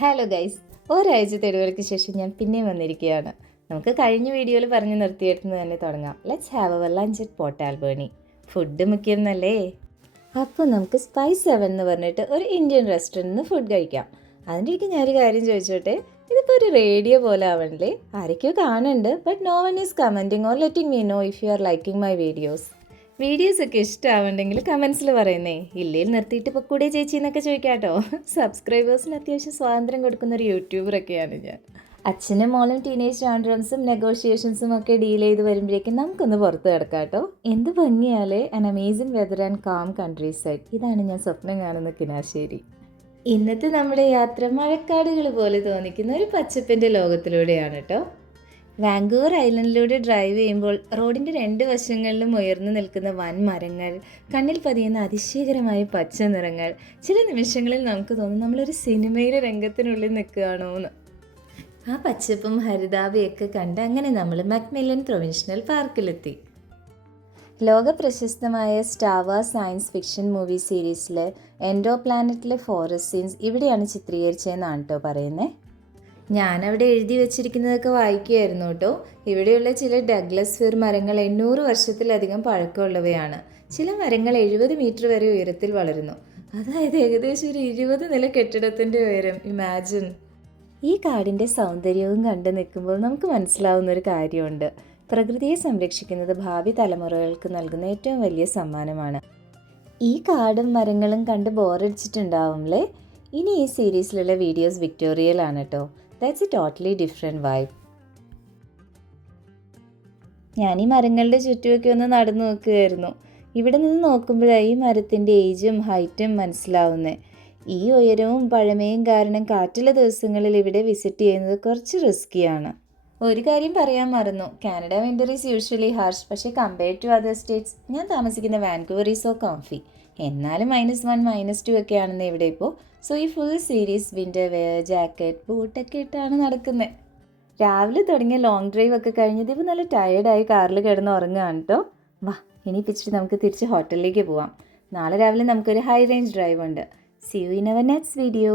Hello guys, ഒരാഴ്ചത്തെ ഇടവേളയ്ക്ക് ശേഷം ഞാൻ പിന്നെയും വന്നിരിക്കുകയാണ്. നമുക്ക് കഴിഞ്ഞ വീഡിയോയിൽ പറഞ്ഞു നിർത്തിയെടുത്ത് തന്നെ തുടങ്ങാം. Let's have our lunch at Port Alberni. Food മുഖ്യം എന്നല്ലേ? അപ്പോൾ നമുക്ക് സ്പൈസ് 7 എന്ന് പറഞ്ഞിട്ട് ഒരു ഇന്ത്യൻ റെസ്റ്റോറൻറ്റിൽ നിന്ന് ഫുഡ് കഴിക്കാം. അതിൻ്റെ ഇടയ്ക്ക് ഞാനൊരു കാര്യം ചോദിച്ചോട്ടെ, ഇതിപ്പോൾ ഒരു റേഡിയോ പോലെ ആവണല്ലേ? ആരൊക്കെയോ കാണുന്നുണ്ട്, but no one is commenting or letting me know if you are liking my വീഡിയോസൊക്കെ ഇഷ്ടമാവുണ്ടെങ്കിൽ കമൻസിൽ പറയുന്നേ. ഇല്ലേൽ നിർത്തിയിട്ട് ഇപ്പോൾ കൂടെ ചേച്ചി എന്നൊക്കെ ചോദിക്കാട്ടോ. സബ്സ്ക്രൈബേഴ്സിന് അത്യാവശ്യം സ്വാതന്ത്ര്യം കൊടുക്കുന്ന ഒരു യൂട്യൂബറൊക്കെയാണ് ഞാൻ. അച്ഛനും മോളും ടീനേജ് റാൻഡ്രംസും നെഗോഷിയേഷൻസും ഒക്കെ ഡീൽ ചെയ്ത് വരുമ്പോഴേക്കും നമുക്കൊന്ന് പുറത്ത് കിടക്കാട്ടോ. എന്ത് ഭംഗിയാലേ, an amazing weather and calm countryside. ഇതാണ് ഞാൻ സ്വപ്നം കാണുന്ന കിനാശ്ശേരി. ഇന്നത്തെ നമ്മുടെ യാത്ര മഴക്കാടുകൾ പോലെ തോന്നിക്കുന്ന ഒരു പച്ചപ്പിൻ്റെ ലോകത്തിലൂടെയാണ് കേട്ടോ. വാങ്കൂവർ ഐലൻഡിലൂടെ ഡ്രൈവ് ചെയ്യുമ്പോൾ റോഡിൻ്റെ രണ്ട് വശങ്ങളിലും ഉയർന്നു നിൽക്കുന്ന വൻ മരങ്ങൾ, കണ്ണിൽ പതിയുന്ന അതിശയകരമായ പച്ച നിറങ്ങൾ, ചില നിമിഷങ്ങളിൽ നമുക്ക് തോന്നും നമ്മളൊരു സിനിമയിലെ രംഗത്തിനുള്ളിൽ നിൽക്കുകയാണോ എന്ന്. ആ പച്ചപ്പും ഹരിതാഭയൊക്കെ കണ്ട് അങ്ങനെ നമ്മൾ മക്മില്ലൻ പ്രൊവിൻഷണൽ പാർക്കിലെത്തി. ലോക പ്രശസ്തമായ സ്റ്റാർ സയൻസ് ഫിക്ഷൻ മൂവി സീരീസിലെ എൻഡോ പ്ലാനറ്റിലെ ഫോറസ്റ്റ് സീൻസ് ഇവിടെയാണ് ചിത്രീകരിച്ചതെന്നാണ് കേട്ടോ പറയുന്നത്. ഞാനവിടെ എഴുതി വച്ചിരിക്കുന്നതൊക്കെ വായിക്കുകയായിരുന്നു കേട്ടോ. ഇവിടെയുള്ള ചില ഡഗ്ലസ് ഫിർ മരങ്ങൾ 800 വർഷത്തിലധികം പഴക്കമുള്ളവയാണ്. ചില മരങ്ങൾ 70 മീറ്റർ വരെ ഉയരത്തിൽ വളരുന്നു. അതായത് ഏകദേശം ഒരു 20 നില കെട്ടിടത്തിൻ്റെ ഉയരം. ഇമാജിൻ. ഈ കാടിൻ്റെ സൗന്ദര്യവും കണ്ടു നിൽക്കുമ്പോൾ നമുക്ക് മനസ്സിലാവുന്ന ഒരു കാര്യമുണ്ട്. പ്രകൃതിയെ സംരക്ഷിക്കുന്നത് ഭാവി തലമുറകൾക്ക് നൽകുന്ന ഏറ്റവും വലിയ സമ്മാനമാണ്. ഈ കാടും മരങ്ങളും കണ്ട് ബോറടിച്ചിട്ടുണ്ടാവുമല്ലേ? ഇനി ഈ സീരീസിലുള്ള വീഡിയോസ് വിക്ടോറിയയിലാണ് കേട്ടോ. That's A totally different vibe. ഞാൻ ഈ മരങ്ങളുടെ ചുറ്റുമൊക്കെ ഒന്ന് നടന്നു നോക്കുകയായിരുന്നു. ഇവിടെ നിന്ന് നോക്കുമ്പോഴാണ് ഈ മരത്തിൻ്റെ ഏജും ഹൈറ്റും മനസ്സിലാവുന്നത്. ഈ ഉയരവും പഴമയും കാരണം കാറ്റുള്ള ദിവസങ്ങളിൽ ഇവിടെ വിസിറ്റ് ചെയ്യുന്നത് കുറച്ച് റിസ്ക്കിയാണ്. ഒരു കാര്യം പറയാൻ മറന്നു, Canada winter is usually harsh. പക്ഷേ കമ്പയർഡ് ടു അതർ സ്റ്റേറ്റ്സ്, ഞാൻ താമസിക്കുന്ന വാൻകൂവർ ഈസ് സോ കംഫി. എന്നാലും -1 -2 ഒക്കെ ആണെന്ന് ഇവിടെ ഇപ്പോൾ. സോ ഈ full series winter wear, jacket, ബൂട്ടൊക്കെ ഇട്ടാണ് നടക്കുന്നത്. രാവിലെ തുടങ്ങിയ ലോങ് ഡ്രൈവ് ഒക്കെ കഴിഞ്ഞത് ഇപ്പോൾ നല്ല ടയേർഡായി കാറിൽ കിടന്ന് ഉറങ്ങുകയാണ് കേട്ടോ. വാ, ഇനി പിച്ചിട്ട് നമുക്ക് തിരിച്ച് ഹോട്ടലിലേക്ക് പോവാം. നാളെ രാവിലെ നമുക്കൊരു ഹൈ റേഞ്ച് ഡ്രൈവ് ഉണ്ട്. See you in our next video.